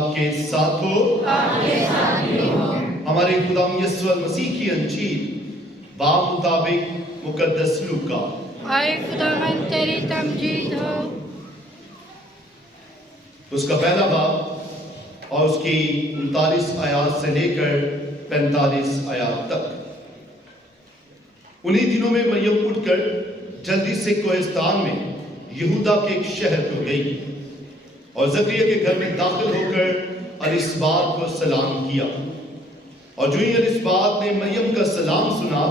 آپ کے ساتھ ہو، ہمارے خدا یسوع مسیح کی انجیل بمطابق مقدس لوکا۔ آئے خداوند تیری تمجید ہو۔ اس کا پہلا باب اور اس کی 39 آیات سے لے کر 45 آیات تک۔ انہی دنوں میں مریم اٹھ کر جلدی سے کوہستان میں یہودا کے ایک شہر کو گئی اور زکریا کے گھر میں داخل ہو کر الصبات کو سلام کیا، اور جو ہی الصبات نے مریم کا سلام سنا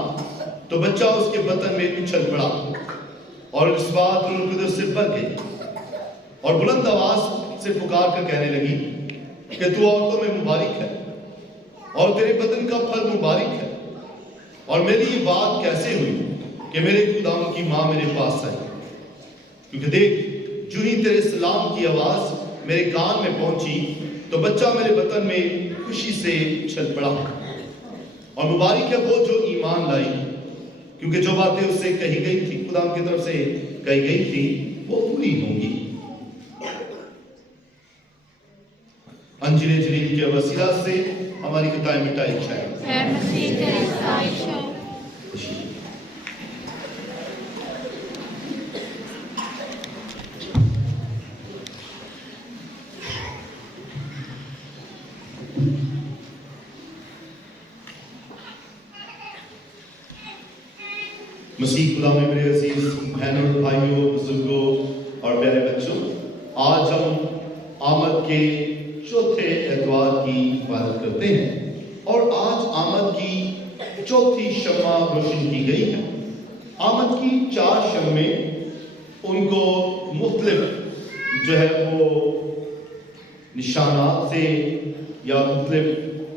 تو بچہ اس کے بطن میں اچھل پڑا، اور الصبات روح القدس سے بھر گئی اور بلند آواز سے پکار کر کہنے لگی کہ تو عورتوں میں مبارک ہے اور تیرے بطن کا پھل مبارک ہے، اور میری یہ بات کیسے ہوئی کہ میرے خداوند کی ماں میرے پاس آئی، کیونکہ دیکھ جو ہی تیرے سلام کی آواز میرے کان میں پہنچی تو بچہ میرے بطن میں خوشی سے اچھل پڑا، اور مبارک ہے وہ جو ایمان لائی، کیونکہ جو باتیں اس سے کہی گئی تھی، خدا کی طرف سے کہی گئی تھی، وہ پوری ہوں گی۔ انجیل جلیل کے وسیلہ سے ہماری خطائیں مٹائی جائیں۔ اے مسیح تیری ستائش ہو۔ مسیح خدا میں میرے عزیز بہنوں اور بھائیوں، بزرگوں اور پیارے بچوں، آج ہم آمد کے چوتھے اتوار کی عبادت کرتے ہیں، اور آج آمد کی چوتھی شمع روشن کی گئی ہے۔ آمد کی 4 شمعیں، ان کو مختلف جو ہے وہ نشانات سے یا مختلف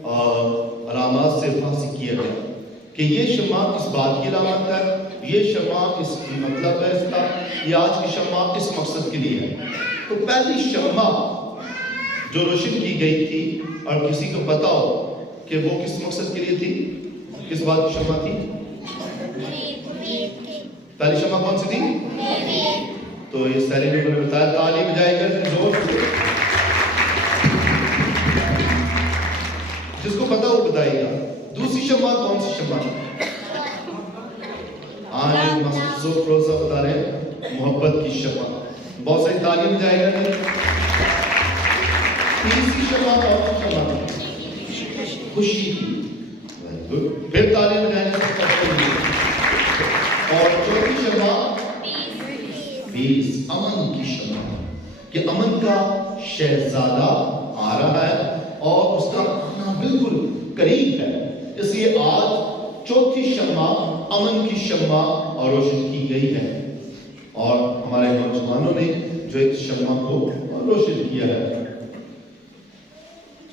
علامات سے فاصل کیا گیا کہ یہ شمع اس بات کی علامت ہے، یہ شمع اس کی مطلب ہے اس کا، یہ آج کی شمع اس مقصد کے لیے ہے۔ تو پہلی شمع جو روشن کی گئی تھی، اور کسی کو پتا ہو کہ وہ کس مقصد کے لیے تھی، کس بات کی شمع تھی؟ پہلی شمع کون سی تھی؟ تو یہ سارے لوگوں نے بتایا، تالی بجائے گا زور سے، جس کو پتا وہ بتائیے گا۔ دوسری شمع کون سی شمع؟ آج مخصوص روزہ بتا رہے ہیں، محبت کی شمع، بہت ساری تعلیم جائے گا۔ تیسری شمع کون سی شمع؟ خوشی کی، پھر تعلیم جائے گا۔ اور چوتھی شمع 20 امن کی شمع، کہ امن کا شہزادہ آ رہا ہے اور اس کا آنا بالکل قریب ہے، اس لیے آج چوتھی شمع امن کی شمع اور روشن کی گئی ہے، اور ہمارے نوجوانوں نے جو ایک شمع کو روشن کیا ہے۔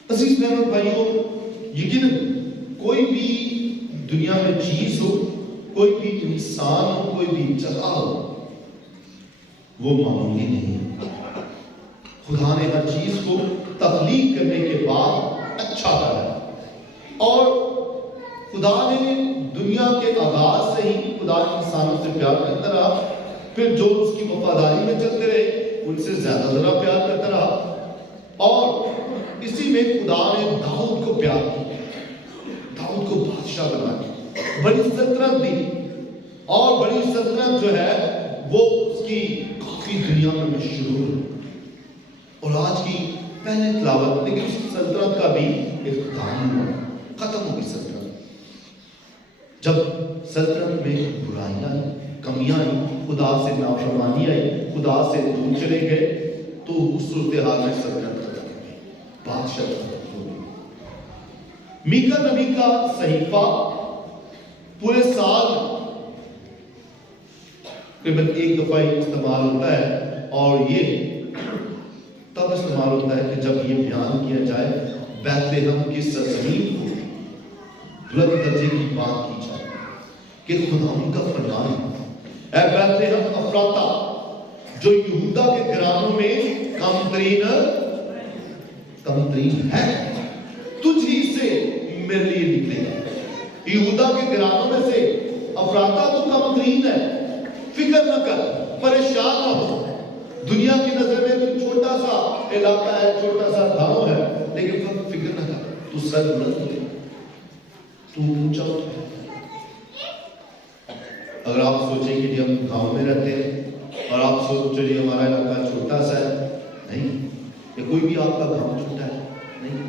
عزیز بہنوں اور بھائیوں، یقیناً کوئی بھی دنیا میں چیز ہو، کوئی بھی انسان ہو، کوئی بھی جگہ ہو، وہ معمولی نہیں۔ خدا نے ہر چیز کو تخلیق کرنے کے بعد اچھا کرا، اور خدا نے دنیا کے آغاز سے ہی خدا انسانوں سے پیار کرتا رہا، پھر جو اس کی وفاداری میں چلتے رہے ان سے زیادہ زیادہ پیار کرتا رہا، اور اسی میں خدا نے داؤد کو پیار کیا، داؤد کو بادشاہ بنا دیا، بڑی سلطنت دی، اور بڑی سلطنت جو ہے وہ اس کی کافی دنیا میں مشہور ہے۔ اور آج کی پہلے تلاوت، لیکن اس سلطنت کا بھی اختتام ہوا، ختم ہو گئی سلطنت۔ جب سلطنت میں برائیاں آئی، کمیاں آئی، خدا سے نافرمانی آئی، خدا سے دور چلے گئے، تو اس صورتحال میں سلطنت ختم ہو گئی، بادشاہ ختم ہو گئی۔ میکا نبی کا صحیفہ پورے سال تقریباً 1 دفعہ استعمال ہوتا ہے، اور یہ تب استعمال ہوتا ہے کہ جب یہ بیان کیا جائے بیت لحم کی سرزمین کو بلند درجے کی بات کی جائے کہ خدا ان کا فرمان ہے، اے بیت لحم افراتا جو یہودا کے گھرانوں میں کم ترین ہے، تجھ ہی سے میرے لیے نکلے گا۔ یہودا کے گھرانوں میں سے افراتا تو کم ترین ہے، فکر نہ کر، پریشان نہ ہو، دنیا کی نظر میں تو چھوٹا سا علاقہ ہے، چھوٹا سا گاؤں ہے، تو سر بلند ہو، تو اونچا اٹھا۔ اگر آپ سوچیں کہ جی ہم گاؤں میں رہتے ہیں اور آپ سوچیں جی ہمارا علاقہ چھوٹا سا ہے، نہیں، کہ کوئی بھی آپ کا گاؤں چھوٹا ہے نہیں،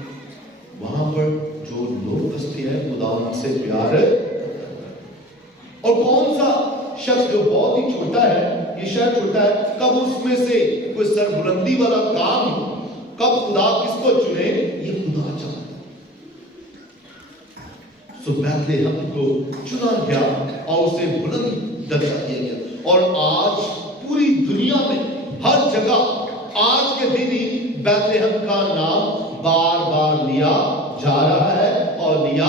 وہاں پر جو لوگ بستے ہیں خدا ان سے پیار ہے۔ اور کون سا شخص جو بہت ہی چھوٹا ہے، یہ شہر چھوٹا ہے، کب اس میں سے کوئی سر بلندی والا کام، کب خدا کس کو چنے؟ یہ خدا چاہتا ہے۔ سو بیت لحم کو چنا گیا اور اسے بلند درجہ دیا گیا، اور آج پوری دنیا میں ہر جگہ آج کے دن ہی بیت لحم کا نام بار بار لیا جا رہا ہے اور لیا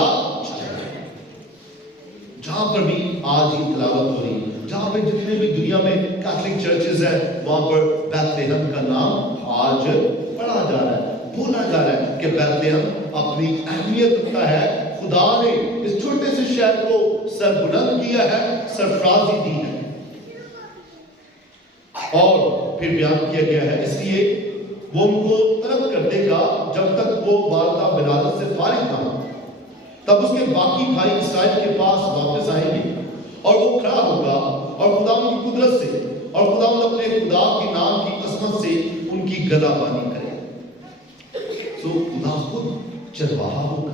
جا رہا ہے۔ جہاں پر بھی آج ہی تلاوت ہو رہی ہے، جہاں پہ جتنے بھی دنیا میں کیتھولک چرچز ہیں، وہاں پر بیت لحم کا نام آج پڑھا جا رہا ہے، بولا جا رہا ہے کہ بیت لحم اپنی اہمیت رکھتا ہے۔ خدا نے اس چھوٹے سے شہر کو سر بلند کیا ہے، سرفرازی دی ہے، اور پھر بیان کیا گیا ہے اس لیے وہ ان کو طلب کر دے گا جب تک وہ والدہ ولادت سے فارغ نہ ہو، تب اس کے باقی بھائی اسرائیل کے پاس واپس آئیں گے اور وہ کھڑا ہوگا اور خدا کی قدرت سے اور خدا اپنے خدا کے نام کی قسمت سے ان کی گلا بانی کرے گا۔ تو خدا خود چرواہا ہوگا،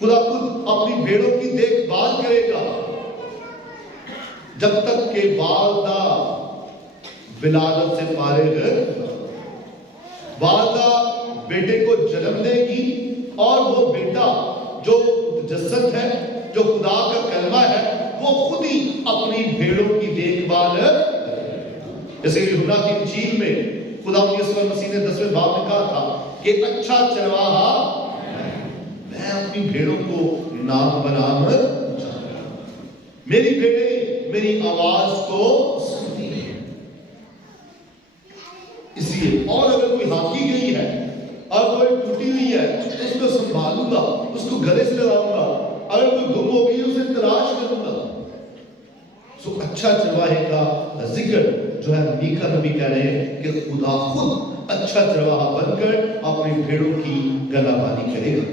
خدا خود اپنی بھیڑوں کی دیکھ بھال کرے گا جب تک کہ والدہ ولادت سے فارغ، والدہ بیٹے کو جنم دے گی اور وہ بیٹا جو متجسد ہے، جو خدا کا کلمہ ہے، وہ خود ہی اپنی بھیڑوں کی دیکھ بھال، جیسے کہ یوحنا کی انجیل میں خدا یسوع مسیح نے 10ویں باب میں کہا تھا کہ اچھا چرواہا میں اپنی بھیڑوں کو نام برام جانتا ہوں، میری بھیڑیں میری آواز کو سنتی ہیں۔ اس لیے اور اگر کوئی ہانکی گئی ہے اور کوئی ٹوٹی ہوئی ہے تو اس کو سنبھالوں گا، اس کو گلے سے لگاؤں گا، اگر کوئی گم ہو گئی اسے تلاش کروں گا۔ سو اچھا چرواہے کا ذکر جو ہے میکا نبی کہہ رہے ہیں کہ خدا خود اچھا چرواہا بن کر اپنی بھیڑوں کی گلا بانی کرے گا،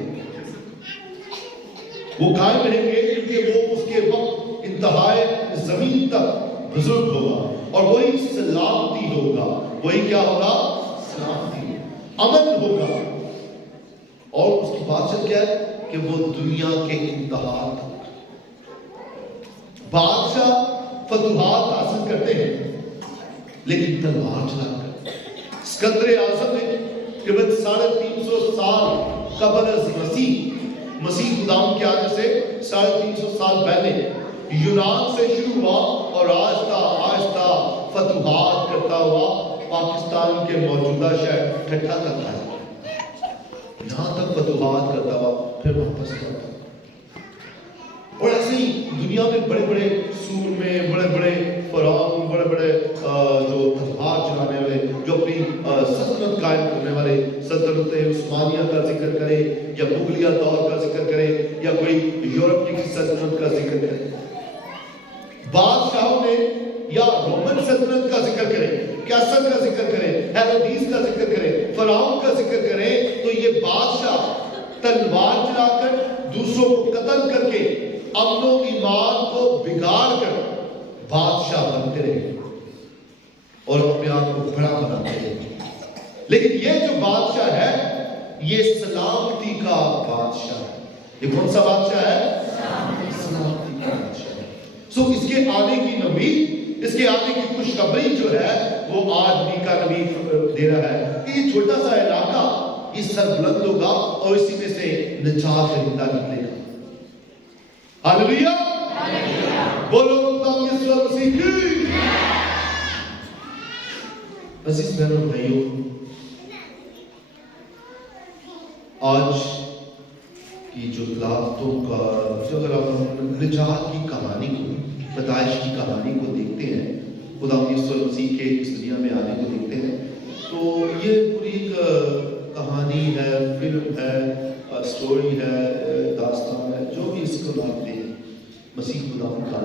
وہ قائم رہیں گے کیونکہ وہ اس کے وقت انتہائے زمین تک بزرگ ہوگا، اور وہی سلامتی ہوگا، وہی کیا ہوگا؟ سلامتی، امن ہوگا، اور اس کی بادشاہ کیا ہے کہ وہ دنیا کے انتہا تک بادشاہ فتوحات حاصل کرتے ہیں لیکن تلوار چلا کر۔ اسکندر اعظم نے قریب 350 سال قبل از مسیح خداوند کے آنے سے 350 سال پہلے یونان سے شروع ہوا اور آہستہ آہستہ فتوحات کرتا ہوا پاکستان کے موجودہ شہر ٹھٹھا تک آیا، یہاں تک فتوحات کرتا ہوا پھر واپس آتا۔ اور ایسے ہی دنیا میں بڑے بڑے سور میں بڑے بڑے فرعون، بڑے بڑے جو تلوار چلانے والے، جو اپنی سلطنت قائم کرنے والے، سلطنت عثمانیہ کا ذکر کرے یا مغلیہ دور کا ذکر کرے یا کوئی یورپ کی سلطنت کا ذکر کرے، بادشاہوں نے یا رومن سلطنت کا ذکر کرے، کیسر کا ذکر کرے، ہیرودیس کا ذکر کرے، فرعون کا ذکر کرے، تو یہ بادشاہ تلوار چلا کر دوسروں کو قتل کر کے امن و ایمان کو بگاڑ کر بادشاہ بنتے رہے اور اپنے آپ کو بڑا بناتے رہے، لیکن یہ جو بادشاہ ہے یہ سلامتی کا بادشاہ ہے۔ یہ کون سا بادشاہ ہے؟ سلامتی کا بادشاہ ہے۔ سو اس کے آنے کی نبی، اس کے آنے کی خوشخبری جو ہے وہ آج میکا نبی دے رہا ہے کہ یہ چھوٹا سا علاقہ یہ سر بلند ہوگا اور اسی میں سے نجات زندہ نکلے گا۔ ہاللیلویہ، بولو خدا یسوع مسیح کی۔ عزیز بہنوں بھائیوں، آج کی جو تلاوتوں کا جو اگر آپ نجات کی کہانی کو، پیدائش کی کہانی کو دیکھتے ہیں، خدا یسوع مسیح کے اس دنیا میں آنے کو دیکھتے ہیں، تو یہ پوری ایک کہانی ہے، فلم ہے، سٹوری ہے، داستان ہے، جو بھی اس کو نام دیں، مسیح خدا کا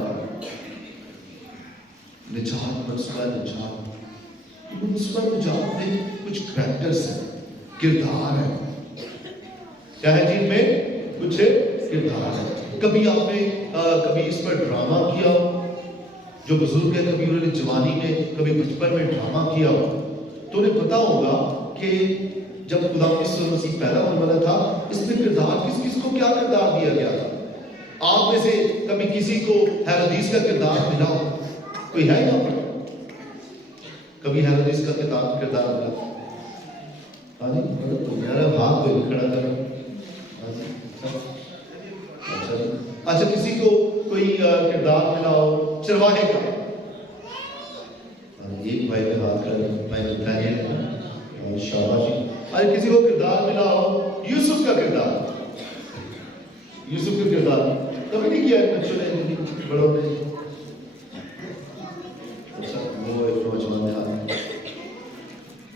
نجات، منصوبہ نجات، منصوبہ نجات میں کچھ کریکٹرز ہیں، کردار ہیں۔ کیا ہے جن میں کچھ کردار ہے. کبھی آپ نے کبھی اس پر ڈرامہ کیا ہو؟ جو بزرگ ہے کبھی انہوں نے جوانی میں کبھی بچپن میں ڈرامہ کیا ہو تو انہیں پتا ہوگا کہ جب خدا یسوع مسیح پیدا ہونے والا تھا اس میں کردار کس کس کو کیا کردار دیا گیا تھا. آپ میں سے کبھی کسی کو ہیرودیس کا کردار ملا ہو؟ کوئی ہے یہاں پر کبھی ہیرودیس کا کردار ملا؟ ہاں جی یار ہاتھ کوئی کھڑا کرو. اچھا کسی کو کوئی کردار ملا ہو چرواہے کا؟ ایک بھائی کا ہاتھ کھڑا بھائی بتائیے شاباش جی. اچھا کسی کو کردار ملا ہو یوسف کا کردار؟ یوسف کا کردار کبھی نہیں کیا بچوں نے بڑوں نے؟ اچھا وہ ایک نوجوان تھا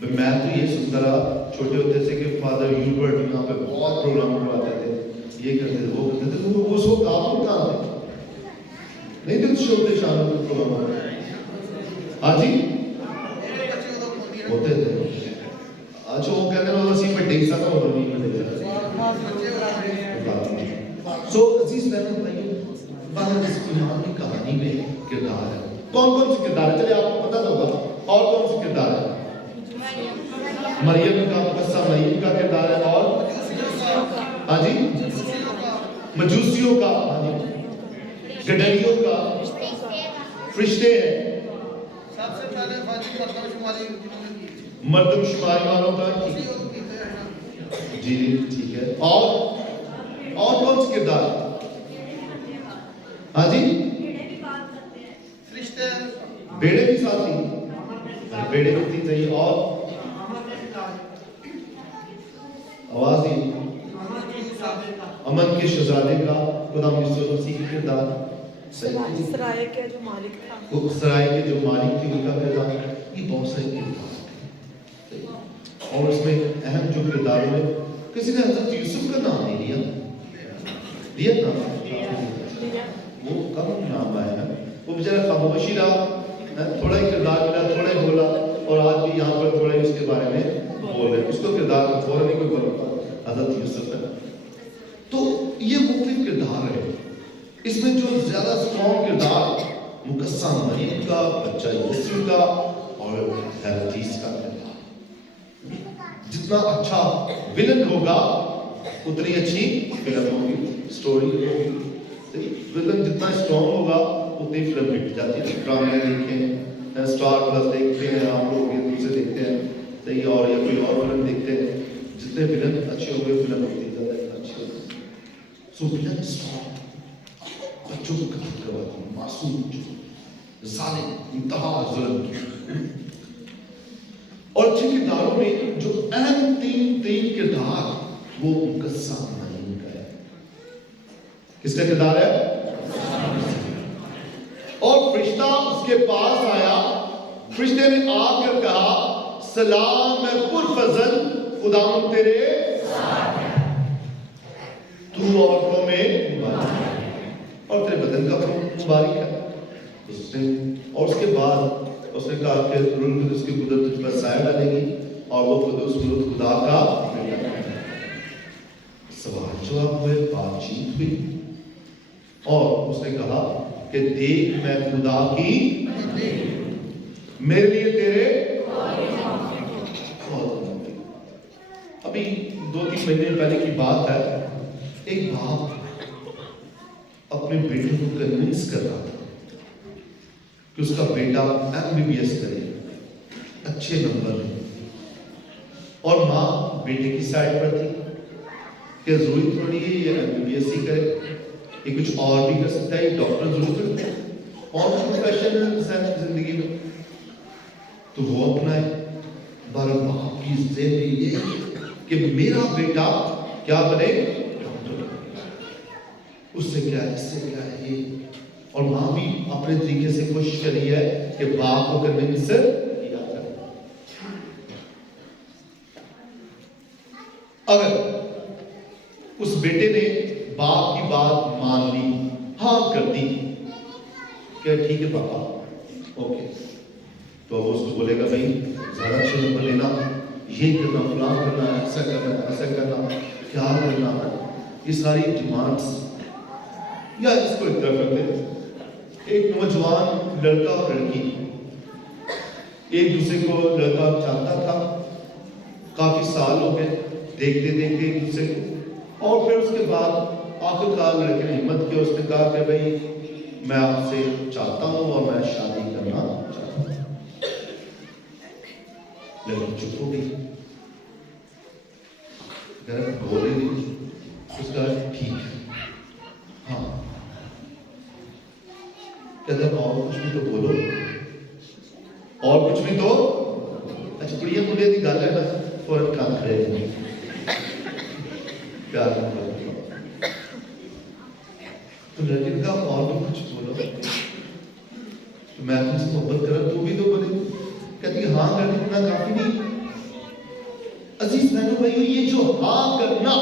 میں تو یہ سنتا رہا چھوٹے ہوتے سے کہ فادر یوبرٹ یہاں پہ بہت پروگرام کرواتے تھے یہ کرتے تھے وہ کرتے تھے وہ اس وقت آپ کہاں تھے نہیں تھے چھوٹے شانوں کے پروگرام. ہاں جی ہوتے تھے. اچھا وہ کہتے ہیں اسی پہ ڈیسا کا ہونا نہیں ملے گا. سو عزیز بہنوں بھائیوں باہر اس ایمان کی کہانی میں کردار ہے. کون کون سے کردار ہے چلے آپ کو پتہ ہوگا اور کون سے کردار ہے؟ مریم کا مقدسہ مریم کا کردار ہے اور ہاں جی مجوسیوں کا ہاں جی گڈریوں کا فرشتے ہیں سب سے پہلے مردم شماری والوں کا جی ٹھیک ہے اور کون سے کردار ہاں جی بیڑے بھی ساتھ تھی بیڑے بھی تھی صحیح اور آواز دی امن کے شہزادے کا خدا یسوع مسیح کا کردار سرائے کے جو مالک تھا سرائے کے جو مالک تھی ان کا کردار یہ بہت سارے کردار اور اس میں اہم جو کردار میں کسی نے حضرت یوسف کا نام نہیں لیا نام وہ کم نام آیا ہے وہ بیچارہ خاموشی رہا تھوڑا ہی کردار ملا تھوڑا ہی بولا اور آج بھی یہاں پر تھوڑا ہی اس کے بارے میں بول رہے ہیں اس کو کردار میں فوراً نہیں کوئی بولتا حضرت یوسف ہے. تو یہ مختلف کردار ہے. اس میں جو زیادہ اسٹرانگ کردار مقدسہ مریم کا بچہ یسوع کا اور ہیرودیس کا کردار. جتنا اچھا ولن ہوگا اتنی اچھی فلم ہوگی اسٹوری ہوگی. ولن جتنا اسٹرانگ ہوگا اتنی فلم ہٹ جاتی ہے. ڈرامے دیکھیں اسٹار پلس دیکھتے ہیں آپ لوگ ایک دوسرے دیکھتے ہیں صحیح اور یا کوئی اور فلم دیکھتے ہیں جتنے ولن اچھے ہوں گے فلم ہوتی زیادہ اچھی ہوگی. سو ولن اسٹرانگ بچوں کو قتل کرواتی ہیں معصوم جو ظالم انتہا ظلم کی. اور اچھے کرداروں میں جو اہم تین کردار وہ مقدسہ مریم کا ہے. کس کا کردار ہے؟ اور فرشتہ اس کے پاس آیا فرشتے نے آ کر کہا سلام ہے پرفضل خداوند تیرے ساتھ ہے تو عورتوں میں مبارک اور تیرے بدن کا پھول مبارک ہے. اس نے اور اس کے بعد اس نے کہا کہ روح القدس کی قدرت تجھ پر سایہ ڈالے گی اور وہ قدوس قدرت خدا کا سوال جواب ہوئے بات چیت ہوئی اور اس نے کہا کہ دیکھ میں خدا کی میرے لیے تیرے ابھی 2-3 مہینے پہلے کی بات ہے. ایک باپ اپنے بیٹے کو کنونس کر رہا تھا کہ اس کا بیٹا MBBS کرے اچھے نمبر لے اور ماں بیٹے کی سائڈ پر تھی کہ ضروری تھوڑی ہے یہ MBBS ہی کرے یہ کچھ اور بھی کر سکتا ہے یہ ڈاکٹر ضرور کرتے ہیں اور پروفیشنل زندگی میں تو وہ اپنائے. بارہ باپ کی ذہن یہ کہ میرا بیٹا کیا بنے ڈاکٹر. اس سے کیا ہے اس سے کیا ہے یہ اور ماں بھی اپنے طریقے سے کوشش کر رہی ہے کہ باپ کو کرنے کی سر کیا کرے. اگر اس بیٹے نے باپ کی بات مان لی ہاں کر دی کہ ٹھیک ہے پاپا اوکے تو اب اس کو بولے گا بھائی زیادہ اچھے نمبر لینا یہ کرنا فلاں کرنا ایسا کرنا کیا کرنا یہ ساری ڈیمانڈس، یا اس کو ایک طرف رکھتے ہیں، ایک نوجوان لڑکا اور لڑکی ایک دوسرے کو لڑکا چاہتا تھا، کافی سال ہو گئے دیکھتے دیکھتے ایک دوسرے کو، اور پھر اس کے بعد آخر کار لڑکے نے ہمت کی، اس نے کہا کہ بھائی میں آپ سے چاہتا ہوں اور میں شادی کرنا چاہتا ہوں۔ لڑکی چپ ہو گئی، بولے نہیں، اس کا ٹھیک ہے، ہاں، کہتا اور کچھ بھی تو بولو، اور کچھ بھی تو، اچھا کڑیاں مڑے کی گل ہے نا، فوراً کان کھڑے ہیں، پیار میں تو لڑکی نے کہا اور بھی کچھ بولو، تو میں تم سے محبت کرا، تو بھی تو بولے، کہتی ہاں کرنا کافی نہیں۔ عزیز بہنوں بھائیو، یہ جو ہاں کرنا،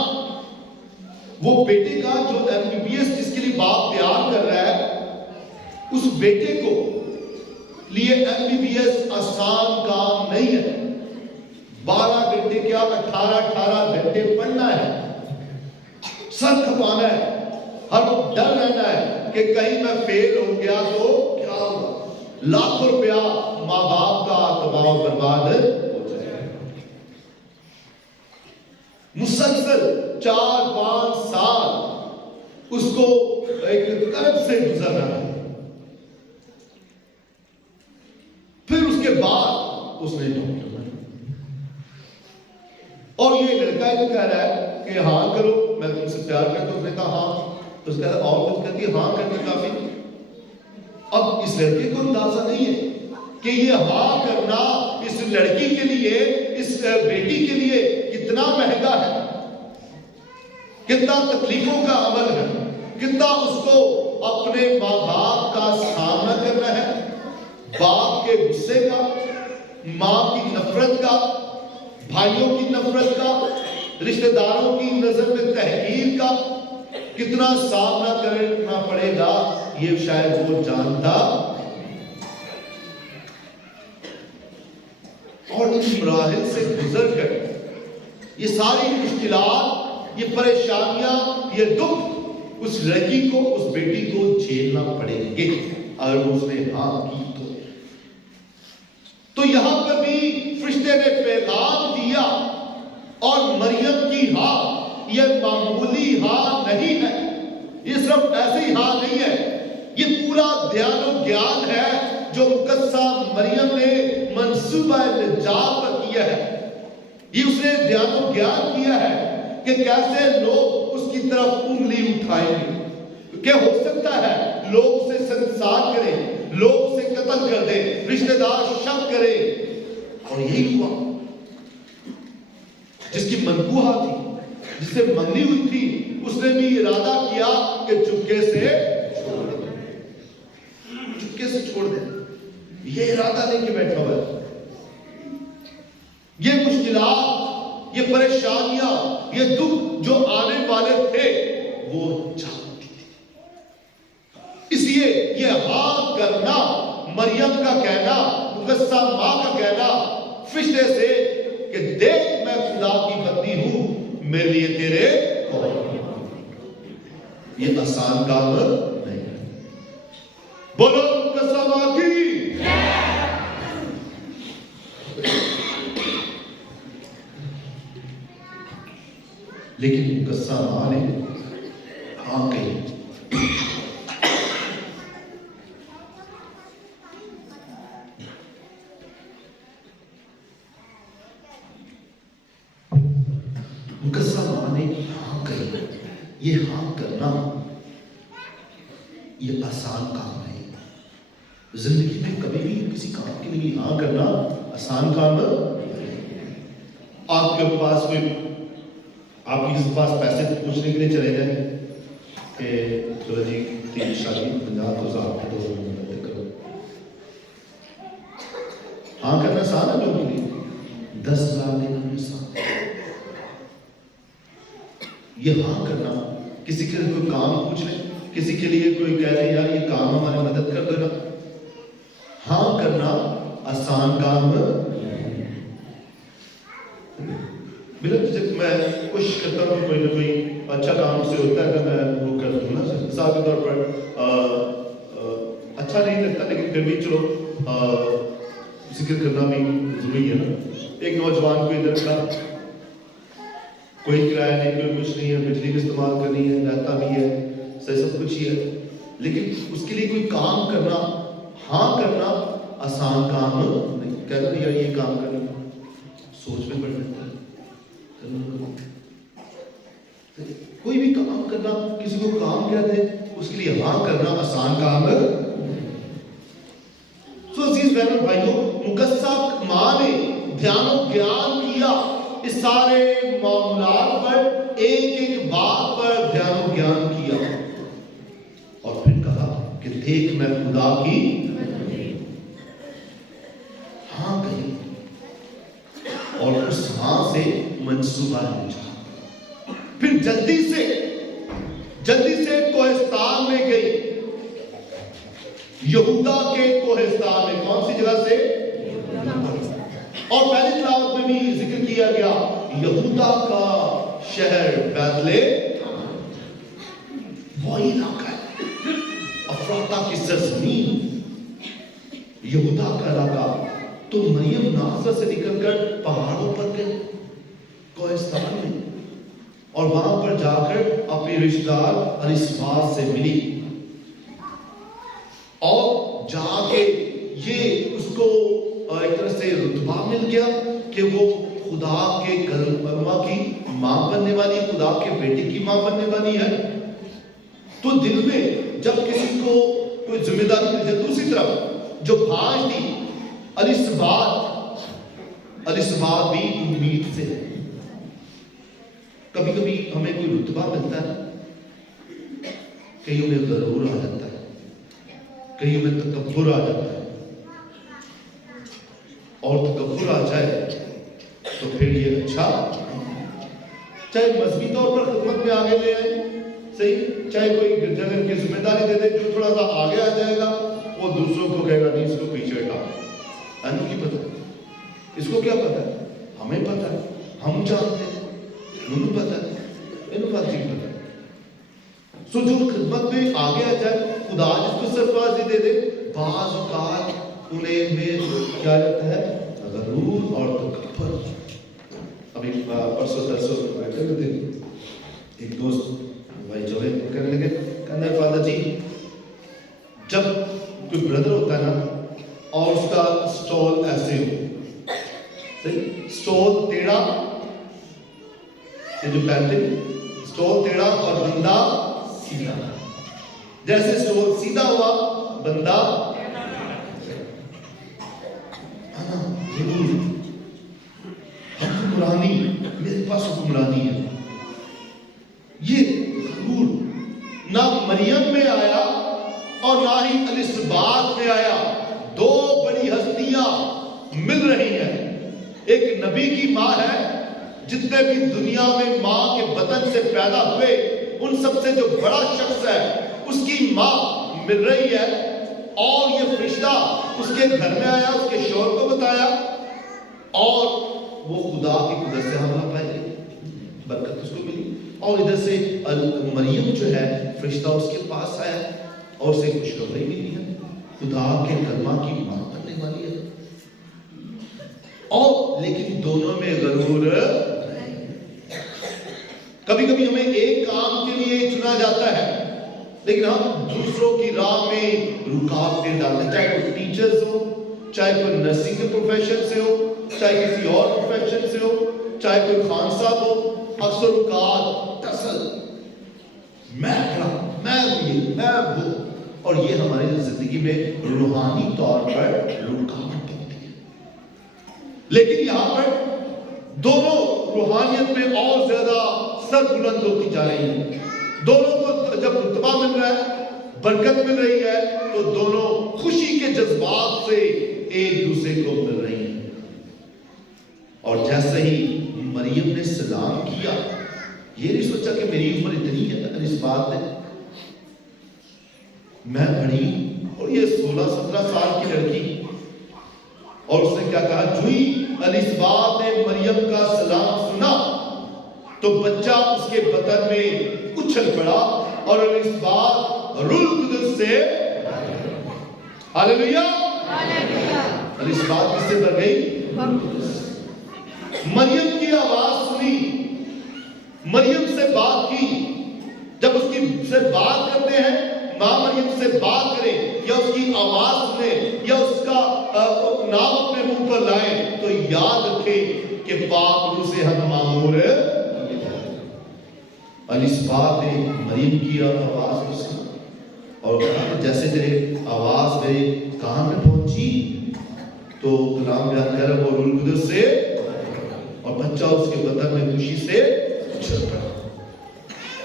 وہ بیٹے کا جو MBBS جس کے لیے باپ تیار کر رہا ہے، اس بیٹے کو لیے MBBS آسان کام نہیں ہے۔ 12 گھنٹے کیا 18 گھنٹے پڑھنا ہے، سر کھپانا ہے، ہر وقت ڈر رہنا ہے کہ کہیں میں فیل ہو گیا تو کیا ہوگا، لاکھوں روپیہ ماں باپ کا تباہ و برباد ہو جائے۔ مسلسل 4-5 سال اس کو ایک طرف سے گزرنا ہے، پھر اس کے بعد اس نے ڈاکٹر بنا، اور یہ لڑکا یہ کہہ رہا ہے کہ ہاں کرو میں تم سے پیار کرتا ہوں، اس نے کہا ہاں، تو اس کہتا ہے اور کچھ، کہتی ہاں کرنا کافی۔ اب اس لڑکے کو اندازہ نہیں ہے کہ یہ ہاں کرنا اس لڑکی کے لیے، اس بیٹی کے لیے کتنا مہنگا ہے، کتنا تکلیفوں کا عمل ہے، کتنا اس کو اپنے ماں باپ کا سامنا کرنا ہے، باپ کے غصے کا، ماں کی نفرت کا، بھائیوں کی نفرت کا، رشتہ داروں کی نظر میں تحقیر کا، کتنا سامنا کرنا پڑے گا، یہ شاید وہ جانتا۔ اور ان مراحل سے گزر کر یہ ساری مشکلات، یہ پریشانیاں، یہ دکھ اس لڑکی کو، اس بیٹی کو جھیلنا پڑیں گے اگر وہ اس نے ہاں کی تو یہاں پر بھی فرشتے نے پیغام دیا، اور مریم کی ہاں یہ معمولی ہاں نہیں ہے، یہ صرف ایسی ہاں نہیں ہے، یہ پورا دھیان و گیان ہے جو مقدسہ مریم نے منصوبہ نجات پر کیا ہے۔ یہ اس نے دھیان و گیان کیا ہے کہ کیسے لوگ اس کی طرف انگلی اٹھائیں گے، کہ ہو سکتا ہے لوگ اسے سنسار کریں، لوگ اسے قتل کر دیں، رشتہ دار شک کریں، اور یہی ہوا۔ جس کی منقوہ تھی، جس سے منگنی ہوئی تھی، اس نے بھی ارادہ کیا کہ چپکے سے چھوڑ دیں، چپکے سے چھوڑ دیں، یہ ارادہ لے کے بیٹھا ہوا ہے۔ یہ مشکلات، یہ پریشانیاں، یہ دکھ جو آنے والے تھے وہ جانتی تھی، اس لیے یہ ہاں کرنا، مریم کا کہنا، مقدسہ ماں کا کہنا فرشتے سے کہ دیکھ میں خدا کی بندی ہوں، میرے لیے تیرے یہ آسان کام نہیں ہے۔ بولو مقدسہ ماں کی، لیکن مقدسہ ماں نے ہاں کہی۔ مقدسہ ماں نے ہاں کہی۔ یہ ہاں کرنا یہ آسان کام نہیں، زندگی میں کبھی بھی کسی کام کے لیے ہاں کرنا آسان کام نہیں۔ آپ کے پاس کوئی، آپ کے پاس پیسے پوچھنے کے لیے چلے جائیں کہ چلو جی 3 شادی 50,000 کرو، ہاں کرنا آسان ہے لوگوں کے لیے، 10,000 دینا آسان۔ یہ ہاں کرنا، کسی کے لیے کوئی کام پوچھ لیں، کسی کے لیے کوئی کہہ رہے یار یہ کام ہماری مدد کر دینا، ہاں کرنا آسان کام۔ میرا جب میں کوشش کرتا ہوں کہ کوئی نہ کوئی اچھا کام سے ہوتا ہے کہ میں وہ کر دوں نا. مثال کے طور پر اچھا نہیں لگتا لیکن پھر بھی چلو ذکر کرنا بھی ضروری ہے نا. ایک نوجوان کو ادھر کا کوئی کرایہ نہیں, کوئی کچھ نہیں ہے, بجلی بھی استعمال کرنی ہے, رہتا بھی ہے, سب کچھ ہی ہے, لیکن اس کے لیے کوئی کام کرنا, ہاں کرنا آسان کام نہیں. کہتا یار یہ کام کرنا سوچ میں پڑ جاتا ہے. کوئی بھی کام کرنا, کسی کو کام کہتے ہیں اس کے لیے ہاں کرنا آسان کام ہے. سو عزیز بہنوں بھائیوں, مقدسہ ماں نے دھیان و گیان کیا اس سارے معاملات پر, ایک ایک بات پر دھیان و گیان کیا اور پھر کہا کہ دیکھ میں خدا کی ہاں کہی اور اس ہاں سے منصوبہ لیا. پھر جلدی سے کوہستان میں گئی, یہودا کے کوہستان میں. کون سی جگہ سے؟ اور پہلی تلاوت میں بھی ذکر کیا گیا یہودا کا شہر بیتلہم, وہی علاقہ ہے افراطہ کی سرزمین, یہودا کا علاقہ. تو مریم ناصرت سے نکل کر پہاڑوں پر گئے کوہستان میں, اور وہاں پر جا کر اپنے رشتہ دار الیصابات سے ملی, اور جا کے یہ اس کو ایک طرح سے رتبہ مل گیا کہ وہ خدا کے کلمہ کی ماں بننے والی, خدا کے بیٹے کی ماں بننے والی ہے. تو دل میں جب کسی کو کوئی ذمہ داری مل جائے, دوسری طرف جو بھاج تھی الیصابات بھی امید سے ہے. کبھی کبھی ہمیں کوئی رتبہ ملتا ہے, کہیں ہمیں غرور آ جاتا ہے, کہیں ہمیں تکبر آ جاتا ہے, اور تکبر آ جائے تو پھر یہ اچھا, چاہے مذہبی طور پر خدمت میں آگے لے آئے, صحیح, چاہے کوئی گرجا گھر کی ذمہ داری دے دے, جو تھوڑا سا آگے آ جائے گا وہ دوسروں کو کہے گا نہیں اس کو پیچھے ہٹا. انہوں کی پتہ, اس کو کیا پتہ ہے؟ ہمیں پتہ ہے, ہم جانتے ہیں, انہوں پتہ ہے, انہوں بات نہیں پتہ. سو جو خدمت میں آگے آ جائے, خدا جس کو سرفرازی دے دے, بعض اوقات انہیں میں کیا رہتا ہے غرور اور تکبر. ابھی پرسوں ترسوں بیٹھے ہوئے تھے, ایک دوست بھائی جو ہے کہنے لگے, کہنے فادر جی جب کوئی بردر ہوتا ہے نا اور اس کا سٹول ایسے ہو, سٹول ٹیڑھا, یہ جو پہنتے سٹول ٹیڑھا اور بندہ سیدھا, جیسے سٹول سیدھا ہوا بندہ حکمرانی, میرے پاس حکمرانی ہے. یہ غرور نہ مریم میں آیا اور نہ ہی الیصابات میں آیا. دو بڑی ہستیاں مل رہی ہیں. ایک نبی کی ماں ہے, جتنے بھی دنیا میں ماں کے بطن سے پیدا ہوئے ان سب سے جو بڑا شخص ہے اس کی ماں مل رہی ہے, اور یہ فرشتہ اس کے گھر میں آیا, اس کے شوہر کو بتایا, اور وہ خدا کی قدرت سے حاملہ پائی گئی, برکت اس کو ملی. اور ادھر سے مریم جو ہے فرشتہ اس کے پاس آیا اور اسے خوشخبری ملی ہے, خدا کے کلمہ کی ماں بننے والی ہے. اور لیکن دونوں میں غرور, کبھی کبھی ہمیں ایک کام کے لیے چنا جاتا ہے لیکن ہم دوسروں کی راہ میں رکاوٹیں ڈالتے ہیں, چاہے کوئی ٹیچرز ہو, چاہے کوئی نرسنگ کے پروفیشن سے ہو, چاہے کسی اور پروفیشن سے ہو, چاہے کوئی خان صاحب ہو. اکثر اوقات ٹسل, میں کھڑا, میں یہ, میں وہ, اور یہ ہماری زندگی میں روحانی طور پر رکاوٹ بنتی ہے. لیکن یہاں پر دونوں روحانیت میں اور زیادہ سر بلند ہوتی جا رہی ہیں. دونوں کو جب رتبہ مل رہا ہے, برکت مل رہی ہے, تو دونوں خوشی کے جذبات سے ایک دوسرے کو مل رہی ہیں. اور جیسے ہی مریم نے سلام کیا, یہ نہیں سوچا کہ میری عمر اتنی ہے اس بات نے, میں بڑی اور یہ 16-17 سال کی لڑکی. اور اس نے کیا کہا, جو ہی الیصابات نے مریم کا سلام سنا تو بچہ اس کے بطن میں اچھل پڑا اور اس بات روح القدس سے ہاللیلویا اور اس بات کس سے بڑھ گئی؟ مریم کی آواز سنی، مریم سے بات کی. جب اس کی سے بات کرتے ہیں، ماں مریم سے بات کرے یا اس کی آواز سنیں یا اس کا نام اپنے منہ پر لائیں تو یاد رکھیں کہ پاک روح سے ہم معمور ہیں. اور اس بات نے مریم کی آواز کو سنا اور کہا جیسے تیرے آواز میرے کان میں پہنچی تو کلام بیان کر رہا وہ روح القدس سے اور بچہ اس کے بدن میں خوشی سے اچھل پڑا.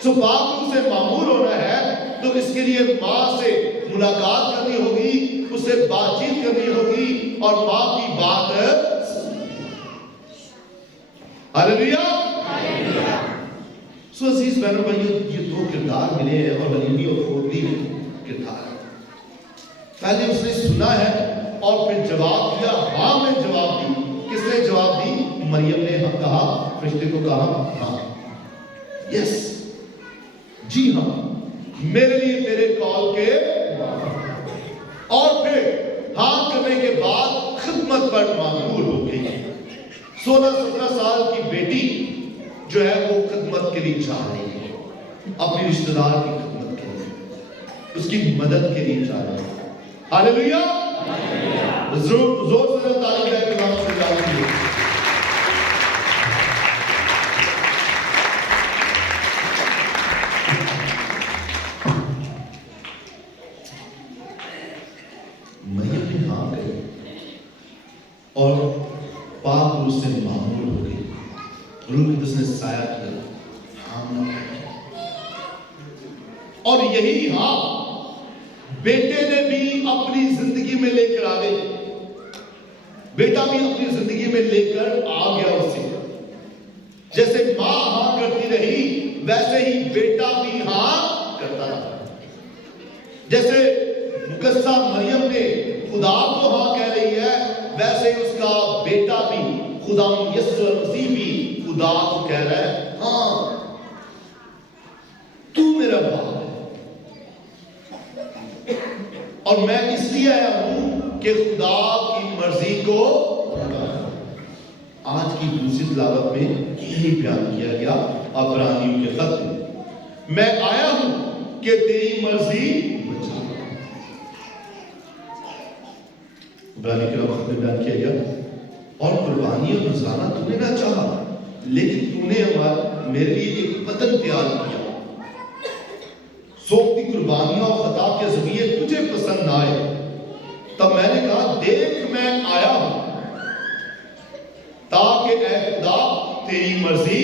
سو پاک روح سے معمور ہونا ہے تو اس کے لیے ماں سے ملاقات کرنی ہوگی، اس سے بات چیت کرنی ہوگی اور ماں کی بات ہاللیلویا. سو عزیز بہنوں بھائیوں، یہ دو کردار ملے ہیں اور غریبی اور فوری کردار. پہلے اس نے سنا ہے اور پھر جواب دیا. ہاں میں جواب دی. کس نے جواب دی؟ مریم نے کہا، فرشتے کو کہا ہاں یس جی ہاں میرے لیے تیرے کال کے. اور پھر ہاں کرنے کے بعد خدمت پر معمور ہو گئی. 16-17 سال کی بیٹی جو ہے وہ خدمت کے لیے جا رہی ہے، اپنی رشتہ دار کی خدمت کے لیے، اس کی مدد کے لیے جا رہی ہے. ہاللیلویا. زور سے تعریف ہے کہ نام سے جاتی ہے. مریم نے ہاں کہی اور پاک روح سے معمول ہو گئی. روح القدس نے سایہ کیا ہاں. اور یہی ہاں بیٹے نے بھی اپنی زندگی میں لے کر آ گئے. بیٹا بھی اپنی زندگی میں لے کر آ گیا اسے. جیسے ماں ہاں کرتی رہی ویسے ہی بیٹا بھی ہاں کرتا رہا. جیسے مقدسہ مریم نے خدا کو ہاں کہہ رہی ہے ویسے اس کا بیٹا بھی خدا یسوع مسیح بھی خدا کو کہہ رہا ہے ہاں تو میرا باپ ہے. اور میں اس لیے آیا ہوں کہ خدا کی مرضی کو. آج کی دوسری تلاوت میں یہی بیان کیا گیا عبرانیوں کے خط میں. میں آیا ہوں کہ تیری مرضی بچا. عبرانیوں کے خط میں بیان کیا گیا اور قربانی اور نذرانہ تو نے نہ چاہا لیکن تو نے میرے لیے ایک وطن تیار کیا. سوکھتی قربانیاں اور خطا کے ذریعے تجھے پسند نہ آئے. تب میں نے کہا دیکھ میں آیا ہوں تاکہ اے خدا تیری مرضی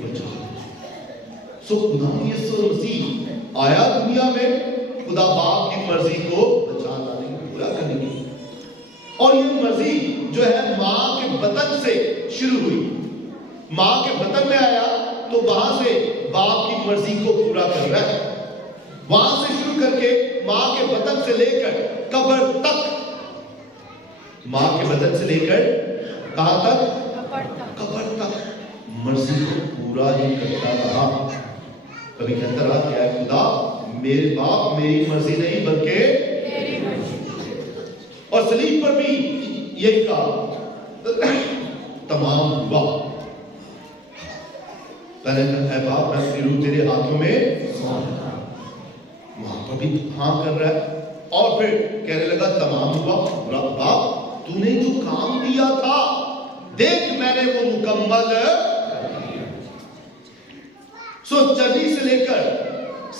بچا. سو خدا یسوع مسیح آیا دنیا میں خدا باپ کی مرضی کو بچا لانے کی پورا کرنے کی. اور یہ مرضی جو ہے ماں کے بطن سے شروع ہوئی. ماں کے بطن میں آیا تو وہاں سے باپ کی مرضی کو پورا کر رہا ہے. وہاں سے شروع کر کے ماں کے بطن سے لے کر قبر تک، ماں کے بطن سے لے کر کہاں تک؟ قبر تک مرضی کو پورا ہی کرتا رہا. کبھی کہتا رہا کہ اے خدا میرے باپ میری مرضی نہیں بلکہ تیری مرضی. اور صلیب پر بھی یہی کہا تمام ہوا. پہلے کہا اے باپ میں اپنی روح تیرے ہاتھوں میں سونپتا. وہاں پر بھی ہاں کر رہا ہے اور پھر کہنے لگا تمام ہوا. باپ تو نے جو کام دیا تھا دیکھ میں نے وہ مکمل. سو چرنی سے لے کر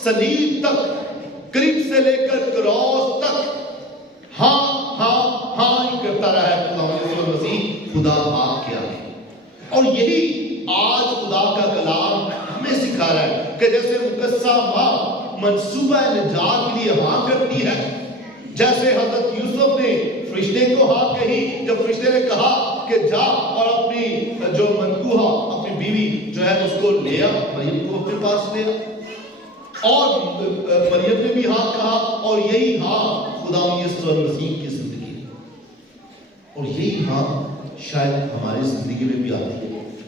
صلیب تک، کرب سے لے کر کراس تک ہاں ہاں ہاں ہی کرتا رہا ہے خدا یسوع مسیح خدا باپ کیا ہے. اور یہی آج خدا کا کلام ہمیں سکھا رہا ہے کہ جیسے مقدسہ ماں منصوبہ نجات کے لیے ہاں کرتی ہے، جیسے حضرت یوسف نے فرشتے کو ہاں کہی جب فرشتے نے کہا کہ جا اور اپنی جو منکوہا اپنی بیوی جو ہے اس کو لے آ، مریم کو اپنے پاس لے آ. اور مریم نے بھی ہاں کہا اور یہی ہاں خدا یسوع مسیح کی زندگی. اور یہی ہاں شاید ہماری زندگی میں بھی آتی ہے.